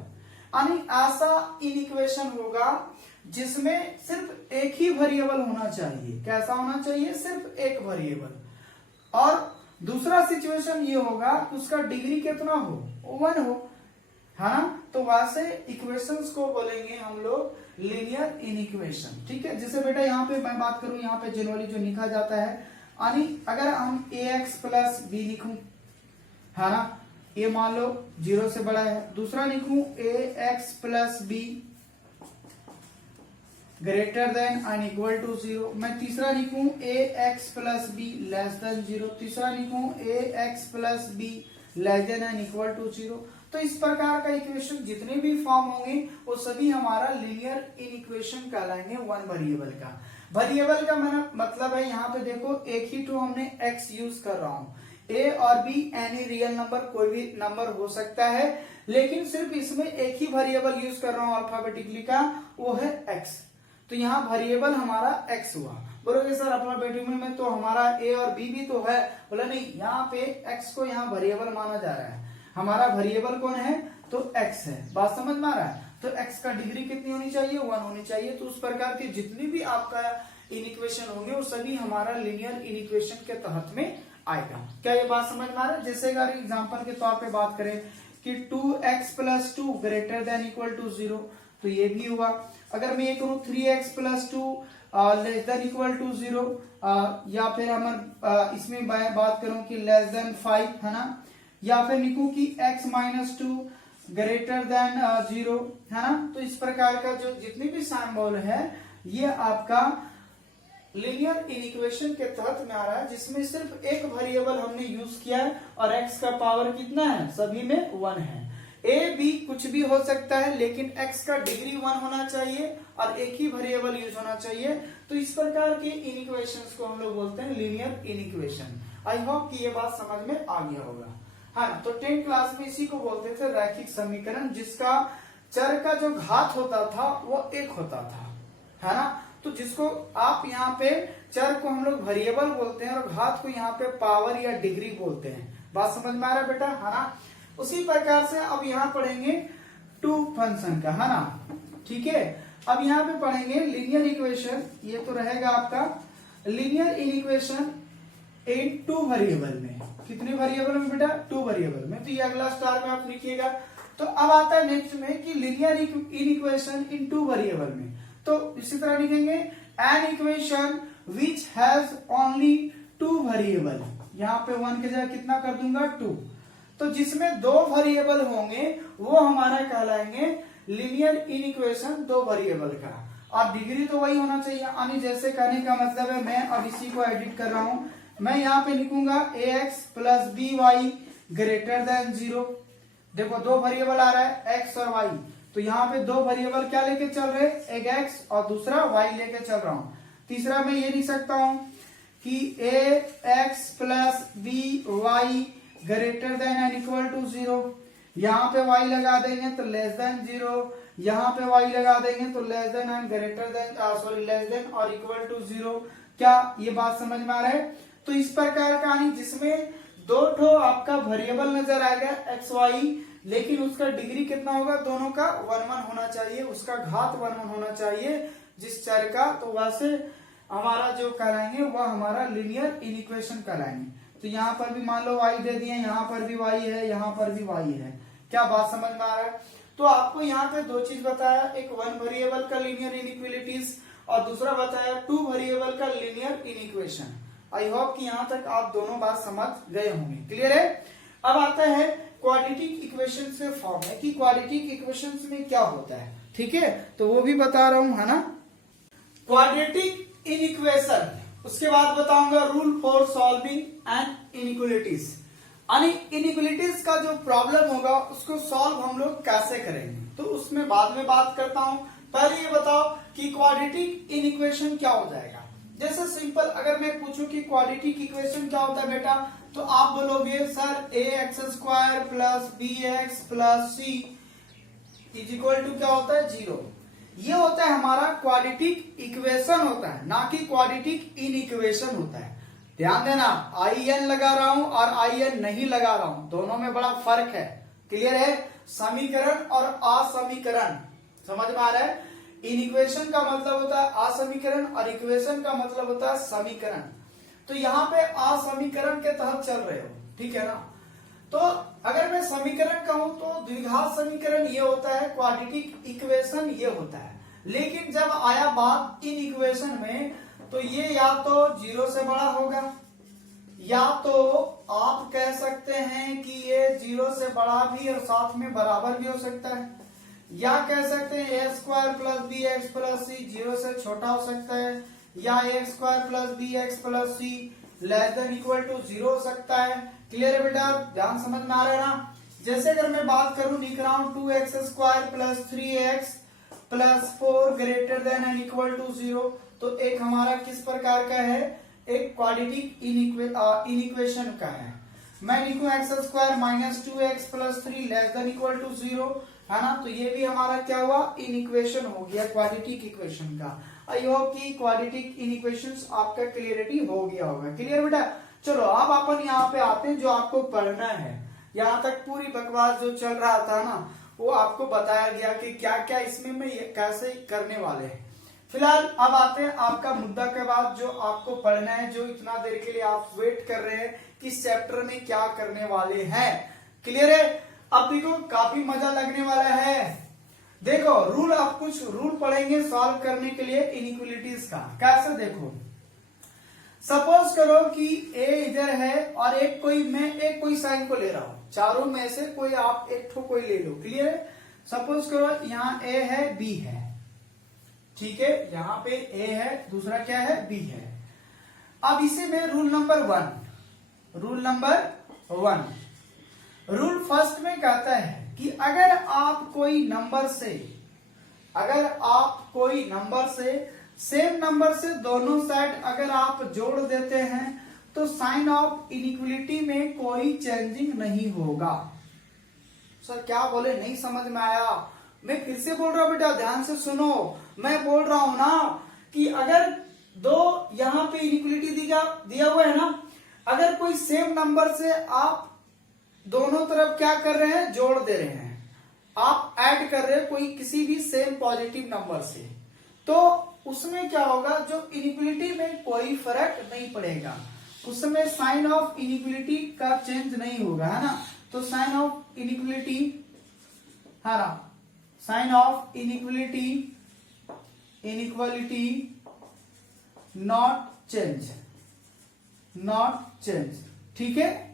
यानी ऐसा इनइक्वेशन होगा जिसमें सिर्फ एक ही वेरिएबल होना चाहिए। कैसा होना चाहिए? सिर्फ एक वेरिएबल। और दूसरा सिचुएशन ये होगा कि उसका डिग्री कितना हो, 1 हो, है ना। तो वैसे इक्वेशंस को बोलेंगे हम लोग लीनियर इनइक्वेशन, ठीक है। जैसे बेटा यहाँ पे मैं बात करूं, यहाँ पे जनरली जो लिखा जाता है, यानी अगर हम ax प्लस बी लिखूं है ना, ये मान लो 0 से बड़ा है। दूसरा लिखूं ax plus b greater than and equal to 0। मैं तीसरा लिखूं ax plus b less than 0। तीसरा लिखूं ax plus b less than and equal to 0। तो इस प्रकार का इक्वेशन जितने भी फॉर्म होंगे वो सभी हमारा लीनियर इक्वेशन कहलाएंगे वन वेरिएबल का। वेरिएबल का मतलब है यहाँ पे देखो एक ही तो हमने x यूज कर रहा हूँ। a और b एनी रियल नंबर कोई भी नंबर हो सकता है, लेकिन सिर्फ इसमें एक ही वेरिएबल यूज कर रहा हूँ अल्फाबेटिकली का, वो है x। तो यहाँ वेरिएबल हमारा x हुआ। बोलोगे सर अल्फाबेटिकली में तो हमारा a और b भी तो है। बोला नहीं, यहाँ पे x को यहाँ वेरिएबल माना जा रहा है। हमारा वेरिएबल कौन है? तो x है। बात समझ में आ रहा है? तो x का डिग्री कितनी होनी चाहिए? 1 होनी चाहिए। तो उस प्रकार के जितनी भी आपका इनइक्वेशन होंगे वो सभी हमारा लीनियर इनइक्वेशन के तहत में आएगा। क्या ये बात समझ में आ रहा है? जैसे अगर एग्जांपल के तौर पे बात करें कि 2x plus 2 greater than equal to 0, तो ये भी हुआ। अगर मैं ये करूं 3x plus 2 less than equal to 0, या फिर हम इसमें बात करूं कि लेस देन 5, है ना, या फिर लिखूं कि x माइनस 2 ग्रेटर देन 0, है ना। तो इस प्रकार का जो जितने भी सिंबल है ये आपका लीनियर इनइक्वेशन के तहत में आ रहा है, जिसमें सिर्फ एक वेरिएबल हमने यूज किया है और x का पावर कितना है? सभी में 1 है। a b कुछ भी हो सकता है, लेकिन x का डिग्री 1 होना चाहिए और एक ही वेरिएबल यूज होना चाहिए। तो इस प्रकार के इनइक्वेशंस को हम लोग बोलते हैं लीनियर इनइक्वेशन। आई होप कि ये बात समझ में आ गया होगा। हाँ, तो 10th क्लास में इसी को बोलते थे रैखिक समीकरण, जिसका चर का जो घात होता था वो 1 होता था, है ना। तो जिसको आप यहाँ पे चर को हम लोग वेरिएबल बोलते हैं और घात को यहाँ पे पावर या डिग्री बोलते हैं। बात समझ में आ रहा है बेटा? है ना। उसी प्रकार से अब यहाँ पढ़ेंगे टू फंक्शन का, है ना। ठीक है, अब यहाँ पे पढ़ेंगे लीनियर इक्वेशन। ये तो रहेगा आपका लीनियर इक्वेशन इन 2 वेरिएबल में। कितने वेरिएबल में बेटा? 2 वेरिएबल में। तो ये अगला स्टार में आप लिखिएगा। तो अब आता है नेक्स्ट में कि लीनियर इक्वेशन इन 2 वेरिएबल में। तो इसी तरह लिखेंगे an equation which has only 2 variable. यहाँ पे 1 के जगह कितना कर दूंगा? 2। तो जिसमें 2 वेरिएबल होंगे वो हमारा कहलाएंगे लीनियर इनइक्वेशन 2 वेरिएबल का। और डिग्री तो वही होना चाहिए। यानी जैसे कहने का मतलब है, मैं अब इसी को एडिट कर रहा हूं। मैं यहाँ पे लिखूंगा ax plus by greater than 0। देखो 2 वेरिएबल आ रहा है x और y। तो यहाँ पे 2 वेरिएबल क्या लेके चल रहे? एक x और दूसरा y लेके चल रहा हूँ। तीसरा मैं ये लिख सकता हूँ कि ax plus by greater than and equal to 0। यहाँ पे y लगा देंगे तो लेस देन 0, यहाँ पे y लगा देंगे तो less than and greater than less than और इक्वल टू 0। क्या ये बात समझ में आ रहा है? तो इस प्रकार का जिसमें 2 ठो आपका वेरिएबल नजर आएगा x y, लेकिन उसका डिग्री कितना होगा? दोनों का 1 होना चाहिए, उसका घात 1 होना चाहिए जिस चर का। तो वैसे हमारा जो कहलाएंगे वह हमारा लीनियर इनइक्वेशन कहलाएंगे। तो यहाँ पर भी मान लो y दे दिए, यहाँ पर भी y है, यहाँ पर भी y है। क्या बात समझ में आ रहा है? तो आपको यहाँ पे 2 चीज बताया, एक 1 वेरिएबल का लीनियर इनइक्वालिटीज और दूसरा बताया 2 वेरिएबल का लीनियर इनइक्वेशन। आई होप कि यहाँ तक आप दोनों बात समझ गए होंगे। क्लियर है? अब आता है क्वाड्रेटिक इक्वेशन से फॉर्म है कि क्वाड्रेटिक इक्वेशन में क्या होता है। ठीक है, तो वो भी बता रहा हूं, है ना। क्वाड्रेटिक इनइक्वेशन, उसके बाद बताऊंगा rule for solving and inequalities. Inequalities का जो प्रॉब्लम होगा उसको सॉल्व हम लोग कैसे करेंगे, तो उसमें बाद में बात करता हूं। पहले ये बताओ कि क्वाड्रेटिक इनइक्वेशन क्या हो जाएगा। जैसे सिंपल अगर मैं पूछूं कि क्वाड्रेटिक इक्वेशन क्या होता है बेटा, तो आप बोलोगे sir ax² plus bx plus c is equal to क्या होता है? 0। ये होता है हमारा क्वाड्रेटिक इक्वेशन होता है, ना कि क्वाड्रेटिक इनइक्वेशन होता है। ध्यान देना, in लगा रहा हूं और in नहीं लगा रहा हूं, दोनों में बड़ा फर्क है। क्लियर है? समीकरण और असमीकरण समझ में आ रहा है? इनइक्वेशन का मतलब होता है असमीकरण और इक्वेशन का मतलब होता है समीकरण। तो यहाँ पे असमीकरण के तहत चल रहे हो, ठीक है ना। तो अगर मैं समीकरण कहूं तो द्विघात समीकरण ये होता है, क्वाड्रेटिक इक्वेशन ये होता है। लेकिन जब आया बात इन इक्वेशन में, तो ये या तो 0 से बड़ा होगा या तो आप कह सकते हैं कि ये 0 से बड़ा भी और साथ में बराबर भी हो सकता है, या कह सकते हैं A square plus B X plus C 0 से छोटा हो सकता है, या A square plus B X plus C less than equal to 0 हो सकता है। क्लियर है बेटा, ध्यान समझ में आ रहा है ना। जैसे अगर मैं बात करूं, लिख रहा हूं 2x square plus 3x plus 4 greater than and equal to 0, तो एक हमारा किस प्रकार का है, एक क्वाड्रेटिक इनइक्वेशन का है। मैं लिखूं x square minus 2x plus 3 less than equal to 0, है ना, तो ये भी हमारा क्या हुआ, इनइक्वेशन हो गया क्वाड्रेटिक इक्वेशन का। आई होप कि क्वाड्रेटिक इनइक्वेशंस आपका क्लियरिटी हो गया होगा। क्लियर बेटा, चलो अब अपन यहाँ पे आते हैं जो आपको पढ़ना है। यहाँ तक पूरी बकवास जो चल रहा था ना, वो आपको बताया गया कि क्या क्या इसमें मैं कैसे करने वाले हैं। फिलहाल अब आते हैं आपका मुद्दा के बाद जो आपको पढ़ना है, जो इतना देर के लिए आप वेट कर रहे हैं कि इस चैप्टर में क्या करने वाले हैं। क्लियर है, अब देखो काफी मजा लगने वाला है। देखो रूल, आप कुछ रूल पढ़ेंगे सॉल्व करने के लिए इनइक्वालिटीज का। कैसे, देखो सपोज करो कि ए इधर है और एक कोई साइन को ले रहा हूं, चारों में से कोई आप एक ठो कोई ले लो। क्लियर है, सपोज करो यहाँ ए है बी है, ठीक है, यहाँ पे ए है, दूसरा क्या है, बी है। अब इसे में rule number one, rule first में कहता है कि अगर आप कोई नंबर से सेम नंबर से दोनों साइड अगर आप जोड़ देते हैं तो साइन ऑफ इनइक्वालिटी में कोई चेंजिंग नहीं होगा। सर क्या बोले, नहीं समझ में आया। मैं फिर से बोल रहा हूं बेटा, ध्यान से सुनो। मैं बोल रहा हूं ना कि अगर दो यहां पे इनइक्वालिटी दिया हुआ है ना, अगर कोई सेम नंबर से आप दोनों तरफ क्या कर रहे हैं, जोड़ दे रहे हैं, आप ऐड कर रहे हैं कोई किसी भी सेम पॉजिटिव नंबर से, तो उसमें क्या होगा, जो इनइक्वालिटी में कोई फर्क नहीं पड़ेगा, उसमें साइन ऑफ इनइक्वालिटी का चेंज नहीं होगा, है ना। तो साइन ऑफ इनइक्वालिटी, है ना, sign of inequality not change, ठीक है।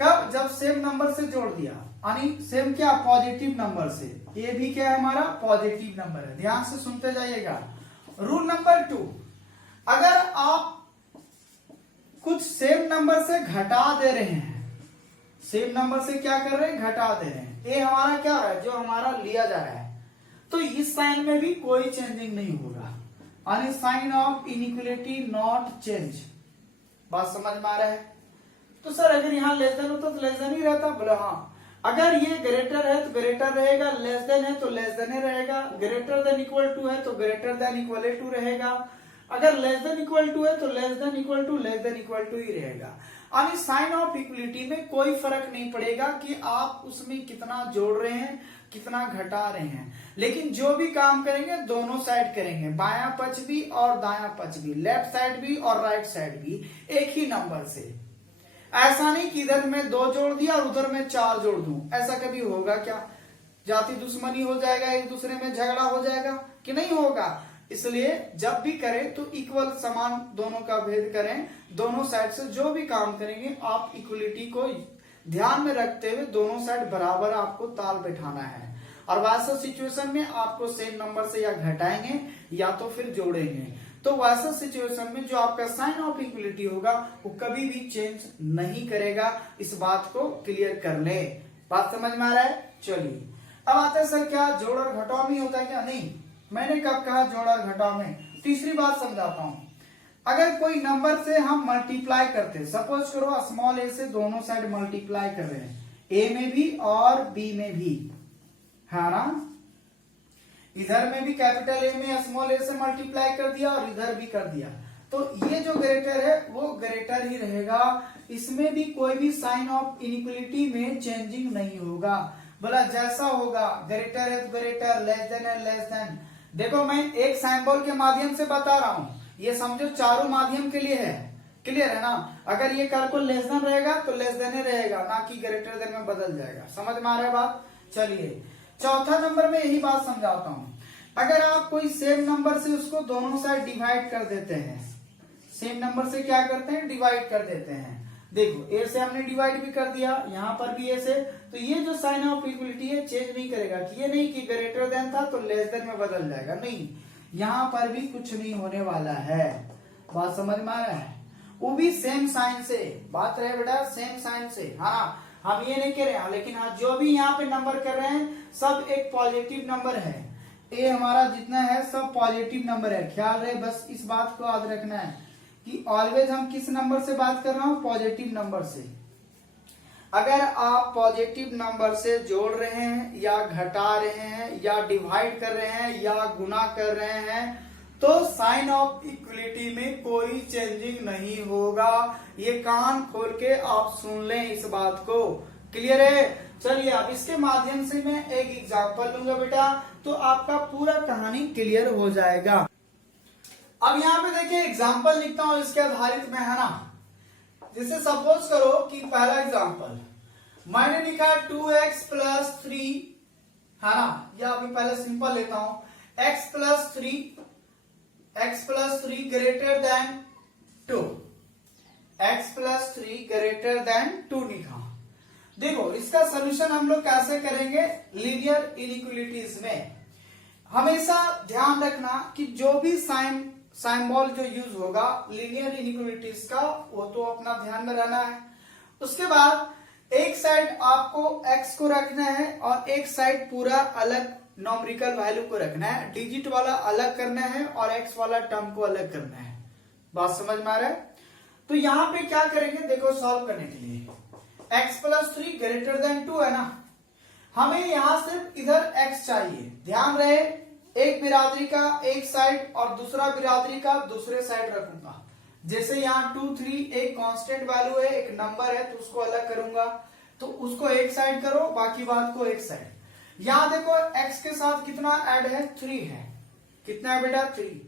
कब, जब सेम नंबर से जोड़ दिया, यानी सेम क्या, पॉजिटिव नंबर से। ये भी क्या है, हमारा पॉजिटिव नंबर है। ध्यान से सुनते जाइएगा। रूल नंबर 2, अगर आप कुछ सेम नंबर से घटा दे रहे हैं, सेम नंबर से क्या कर रहे हैं, घटा दे रहे हैं, ये हमारा क्या है, जो हमारा लिया जा रहा है, तो इस साइन में भी कोई चेंजिंग नहीं होगा, यानी sign of inequality not change. बात समझ में आ रहा है। तो सर अगर यहाँ लेस देन होता तो लेस देन ही रहता, बोले हाँ। अगर ये ग्रेटर है तो ग्रेटर रहेगा, लेस देन है तो लेस देन ही रहेगा, ग्रेटर देन इक्वल टू है तो ग्रेटर देन इक्वल टू रहेगा, अगर लेस देन इक्वल टू है तो लेस देन इक्वल टू ही रहेगा। यानी साइन ऑफ इक्वलिटी में कोई फर्क नहीं पड़ेगा कि आप उसमें कितना जोड़ रहे हैं, कितना घटा रहे हैं, लेकिन जो भी काम करेंगे दोनों साइड करेंगे, बायां पक्ष भी और दायां पक्ष भी, लेफ्ट साइड भी और राइट साइड भी, एक ही नंबर से। ऐसा नहीं कि इधर में 2 जोड़ दिया और उधर में 4 जोड़ दूं, ऐसा कभी होगा क्या? जाति दुश्मनी हो जाएगा, एक दूसरे में झगड़ा हो जाएगा कि नहीं होगा। इसलिए जब भी करें तो इक्वल समान दोनों का भेद करें, दोनों साइड से जो भी काम करेंगे आप इक्वलिटी को ध्यान में रखते हुए दोनों साइड बराबर आपको ताल बैठाना है। और वैसा सिचुएशन में आपको सेम नंबर से या घटाएंगे या तो फिर जोड़ेंगे, तो वैसा सिचुएशन में जो आपका साइन ऑफ इक्वलिटी होगा वो कभी भी चेंज नहीं करेगा। इस बात को क्लियर कर ले। बात समझ में आ रहा है? चलिए अब आते हैं सर क्या जोड़ और घटाव में होता है क्या? नहीं, मैंने कब कहा जोड़ और घटाव में? तीसरी बात समझाता हूं। अगर कोई नंबर से हम मल्टीप्लाई करते, सपोज करो स्मॉल ए से दोनों साइड मल्टीप्लाई कर रहे हैं, ए में भी और बी में भी, है ना। इधर में भी कैपिटल ए में स्मॉल ए से मल्टीप्लाई कर दिया और इधर भी कर दिया, तो ये जो ग्रेटर है वो ग्रेटर ही रहेगा, इसमें भी कोई भी साइन ऑफ इनइक्वालिटी में चेंजिंग नहीं होगा। बोला जैसा होगा ग्रेटर है तो ग्रेटर, लेस देन है लेस देन। देखो मैं एक सिंबल के माध्यम से बता रहा हूं, ये समझो चारों माध्यम के लिए है। क्लियर है ना? अगर ये कर को लेस देन रहेगा तो लेस देन ही रहेगा, ना कि ग्रेटर देन में बदल जाएगा। समझ में आ रहा है बात? चलिए चौथा नंबर में यही बात समझाता हूं। अगर आप कोई सेम नंबर से उसको दोनों साइड डिवाइड कर देते हैं, सेम नंबर से क्या करते हैं? डिवाइड कर देते हैं, देखो ए से हमने डिवाइड भी कर दिया, यहाँ पर भी ए से, तो ये जो साइन ऑफ इक्वलिटी है चेंज नहीं करेगा कि ये नहीं कि ग्रेटर देन था तो लेस देन में बदल जाएगा, नहीं, यहाँ पर भी कुछ नहीं होने वाला है। बात समझ में आ रहा है? वो भी सेम साइन से, बात रहे बेटा सेम साइन से। हाँ, हम ये नहीं कह रहे हैं, लेकिन हाँ जो भी यहाँ पे नंबर कर रहे हैं सब एक पॉजिटिव नंबर है। ए हमारा जितना है सब पॉजिटिव नंबर है, ख्याल रहे, बस इस बात को याद रखना है कि ऑलवेज हम किस नंबर से बात कर रहा हूं, पॉजिटिव नंबर से। अगर आप पॉजिटिव नंबर से जोड़ रहे हैं या घटा रहे हैं या डिवाइड कर रहे हैं या गुना कर रहे हैं तो साइन ऑफ इक्वलिटी में कोई चेंजिंग नहीं होगा। ये कान खोल के आप सुन लें इस बात को, क्लियर है? चलिए अब इसके माध्यम से मैं एक एग्जांपल लूंगा बेटा, तो आपका पूरा कहानी क्लियर हो जाएगा। अब यहाँ पे देखिए एग्जांपल लिखता हूं इसके आधारित में, है ना। जैसे सपोज करो कि पहला एग्जांपल मैंने लिखा 2x प्लस 3, है ना, या अभी पहले सिंपल लेता हूं, x plus 3 greater than 2, x plus 3 greater than 2 लिखा। देखो इसका सोल्यूशन हम लोग कैसे करेंगे, लीनियर इनइक्वालिटीज में हमेशा ध्यान रखना कि जो भी सिंबल जो यूज होगा लीनियर इनइक्वालिटीज का, वो तो अपना ध्यान में रहना है। उसके बाद एक साइड आपको x को रखना है और एक साइड पूरा अलग नॉमरिकल वैल्यू को रखना है, डिजिट वाला अलग करना है और x वाला टर्म को अलग करना है। बात समझ में आ रहा है? तो यहाँ पे क्या करेंगे, देखो सॉल्व करने के लिए x प्लस 3 ग्रेटर देन 2 है ना, हमें यहां सिर्फ इधर x चाहिए। ध्यान रहे एक बिरादरी का एक साइड और दूसरा बिरादरी का दूसरे साइड रखूंगा। जैसे यहाँ 2 3 एक कांस्टेंट वैल्यू है, एक नंबर है, तो उसको अलग करूंगा, तो उसको एक साइड करो, बाकी बात को एक साइड। यहाँ देखो x के साथ कितना ऐड है, 3 है। कितना है बेटा, 3।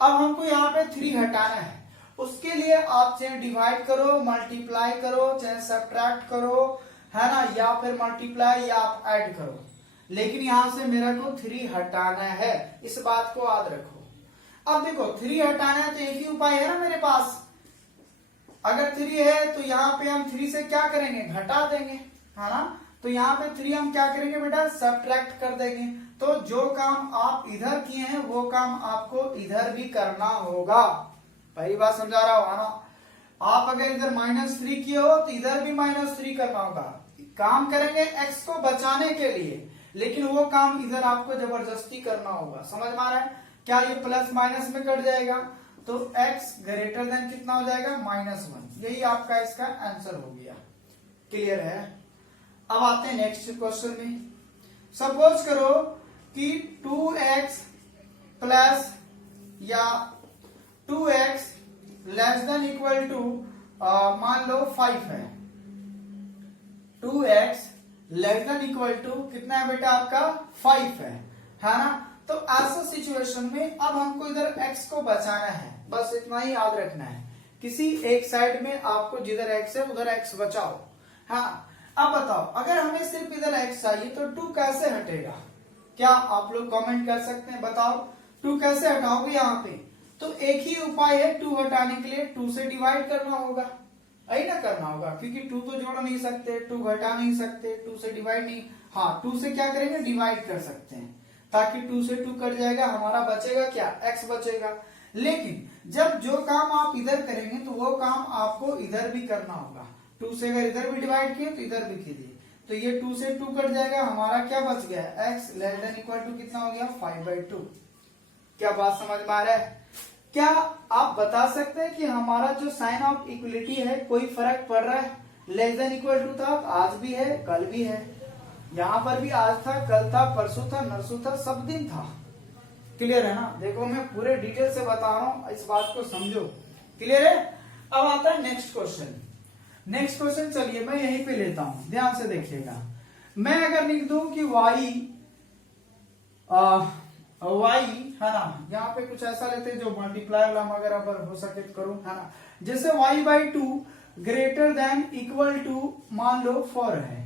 अब हमको यहाँ पे 3 हटाना है, उसके लिए आप चाहे डिवाइड करो, मल्टीप्लाई करो, चाहे सब्ट्रैक्ट करो, है ना, या फिर मल्टीप्लाई या आप ऐड करो, लेकिन यहां से मेरे को 3 हटाना है, इस बात को याद रखो। अब देखो 3 हटाना है तो एक ही उपाय है ना मेरे पास, अगर 3 है तो यहाँ पे हम 3 से क्या करेंगे, घटा देंगे, है ना। तो यहाँ पे 3 हम क्या करेंगे बेटा, सब्ट्रैक्ट कर देंगे। तो जो काम आप इधर किए हैं वो काम आपको इधर भी करना होगा। पहली बात समझा रहा हो ना, आप अगर इधर -3 किए हो तो इधर भी -3 करना होगा। काम करेंगे x को बचाने के लिए, लेकिन वो काम इधर आपको जबरदस्ती करना होगा। समझ में आ रहा है? क्या ये प्लस माइनस में कट जाएगा तो x ग्रेटर देन कितना हो जाएगा, -1। यही आपका इसका आंसर हो गया, क्लियर है? अब आते हैं नेक्स्ट क्वेश्चन में। सपोज करो कि 2x प्लस या 2x less than equal to मान लो 5 है। 2x less than equal to कितना है बेटा आपका, 5 है ना। तो ऐसा सिचुएशन में अब हमको इधर x को बचाना है, बस इतना ही याद रखना है। किसी एक साइड में आपको जिधर x है उधर x बचाओ। हाँ, अब बताओ अगर हमें सिर्फ इधर x चाहिए तो 2 कैसे हटेगा, क्या आप लोग कमेंट कर सकते हैं, बताओ 2 कैसे हटाओगे यहाँ पे। तो एक ही उपाय है 2 हटाने के लिए, 2 से डिवाइड करना होगा, यही ना करना होगा, क्योंकि 2 तो जोड़ नहीं सकते, 2 घटा नहीं सकते, 2 से डिवाइड नहीं। हाँ, 2 से क्या करेंगे, डिवाइड कर सकते हैं, ताकि 2 से 2 कट जाएगा, हमारा बचेगा क्या, x बचेगा। लेकिन जब जो काम आप इधर करेंगे तो वो काम आपको इधर भी करना होगा। 2 से अगर इधर भी डिवाइड किए तो इधर भी कीजिए, तो ये 2 से 2 कट जाएगा, हमारा क्या बच गया, x less than equal to कितना हो गया, 5/2। क्या बात समझ में आ रहा है? क्या आप बता सकते हैं कि हमारा जो साइन ऑफ इक्वलिटी है कोई फर्क पड़ रहा है? लेस देन इक्वल टू था, आज भी है, कल भी है, यहाँ पर भी आज था, कल था, परसों था, नरसों था, सब दिन था। क्लियर है ना? देखो मैं पूरे डिटेल से बता रहा हूं, इस बात को समझो, क्लियर है? अब आता है नेक्स्ट क्वेश्चन। नेक्स्ट क्वेश्चन चलिए मैं यहीं पे लेता हूं, ध्यान से देखिएगा। मैं अगर लिख दूं कि y है ना, यहाँ पे कुछ ऐसा लेते हैं जो मल्टीप्लाई वाला अगर अब हो सके तो करूं, है ना। जैसे y/2 greater than equal to मान लो 4 है,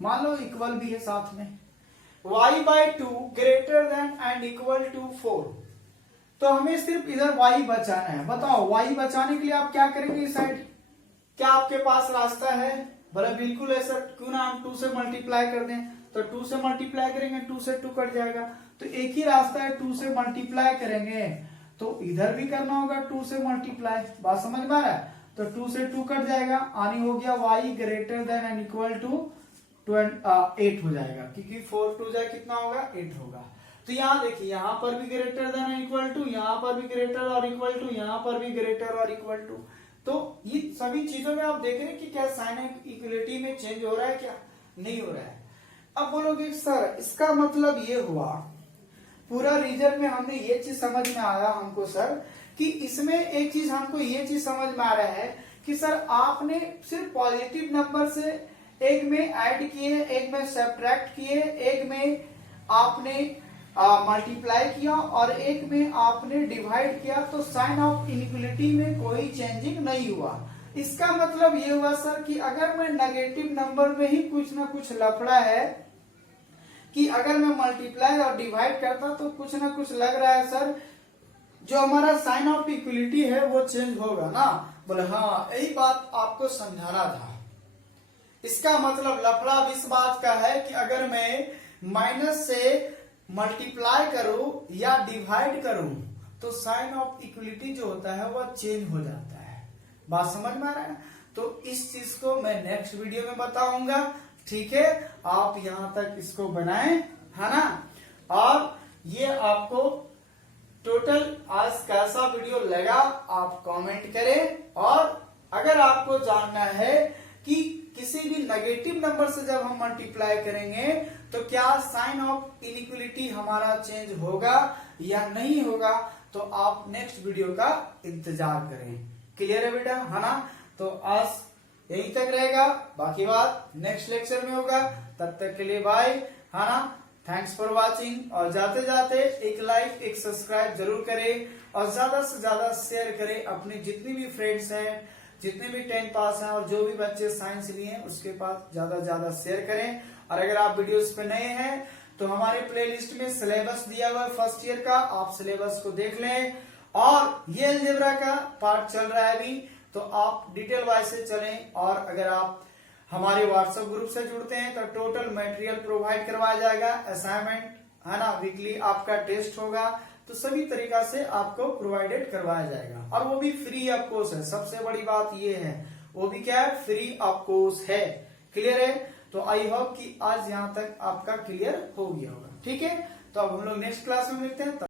मान लो इक्वल भी है साथ में, y/2 greater than and equal to 4। तो हमें सिर्फ इधर y बचाना है। बताओ y बचाने के लिए आप क्या करेंगे, इस साइड क्या आपके पास रास्ता है? बोला बिल्कुल है सर, क्यों ना हम 2 से मल्टीप्लाई कर दें। तो 2 से मल्टीप्लाई करेंगे, 2 से 2 कट जाएगा, तो एक ही रास्ता है, 2 से मल्टीप्लाई करेंगे तो इधर भी करना होगा 2 से मल्टीप्लाई। बात समझ में आ रहा है? तो 2 से 2 कट जाएगा, आनी हो गया y greater than and equal to 8 हो जाएगा, क्योंकि 4 2 जाए कितना होगा 8 होगा। तो यहाँ देखिए, यहाँ पर भी greater than and equal to, यहाँ पर भी ग्रेटर और इक्वल टू, यहाँ पर भी ग्रेटर और इक्वल टू। तो ये सभी चीजों में आप देख रहे हैं कि क्या साइन इक्वलिटी में चेंज हो रहा है, क्या नहीं हो रहा है। अब बोलोगे सर इसका मतलब ये हुआ, पूरा रीजन में हमने ये चीज समझ में आया हमको सर, कि इसमें एक चीज हमको ये चीज समझ में आ रहा है कि सर आपने सिर्फ पॉजिटिव नंबर से एक में ऐड किए, एक में सब्ट्रैक्ट किए, एक में आपने मल्टीप्लाई किया और एक में आपने डिवाइड किया, तो साइन ऑफ इनइक्वलिटी में कोई चेंजिंग नहीं हुआ। इसका मतलब ये हुआ सर कि अगर मैं नेगेटिव नंबर में ही कुछ ना कुछ लफड़ा है, कि अगर मैं मल्टीप्लाई और डिवाइड करता तो कुछ ना कुछ लग रहा है सर, जो हमारा साइन ऑफ इक्वलिटी है वो चेंज होगा ना। बोले हाँ, यही बात आपको समझाना था। इसका मतलब लफड़ा इस बात का है कि अगर मैं माइनस से मल्टीप्लाई करूं या डिवाइड करूं तो साइन ऑफ इक्वलिटी जो होता है वह चेंज हो जाता है। बात समझ में आ रहा है? तो इस चीज को मैं नेक्स्ट वीडियो में बताऊंगा, ठीक है? आप यहां तक इसको बनाएं, है ना? और ये आपको टोटल आज कैसा वीडियो लगा आप कमेंट करें। और अगर आपको जानना है कि किसी भी नेगेटिव नंबर से जब हम मल्टीप्लाई करेंगे तो क्या साइन ऑफ इनइक्वलिटी हमारा चेंज होगा या नहीं होगा, तो आप नेक्स्ट वीडियो का इंतजार करें। क्लियर है बेटा, है ना? तो आज यहीं तक रहेगा, बाकी बात नेक्स्ट लेक्चर में होगा। तब तक के लिए बाय, है ना? Thanks for watching. और जाते जाते एक लाइक एक सब्सक्राइब जरूर करें और ज्यादा से ज्यादा शेयर करें अपने जितने भी फ्रेंड्स हैं, जितने भी 10 पास हैं और जो भी बच्चे साइंस लिए हैं उसके पास ज्यादा से ज्यादा शेयर करें। और अगर आप वीडियोस पे नए हैं तो हमारे प्लेलिस्ट में सिलेबस दिया हुआ है फर्स्ट ईयर का, आप सिलेबस को देख लें। और ये अलजेब्रा का पार्ट चल रहा है अभी, तो आप डिटेल वाइज से चलें। और अगर आप हमारे व्हाट्सएप ग्रुप से जुड़ते हैं तो टोटल मटेरियल प्रोवाइड करवाया जाएगा, असाइनमेंट, है ना? वीकली आपका टेस्ट होगा, तो सभी तरीका से आपको प्रोवाइडेड करवाया जाएगा और वो भी फ्री ऑफ कॉस्ट है। सबसे बड़ी बात ये है, वो भी क्या है, फ्री ऑफ कॉस्ट है। क्लियर है? तो आई होप कि आज यहाँ तक आपका क्लियर हो गया होगा, ठीक है? तो अब हम लोग नेक्स्ट क्लास में मिलते हैं।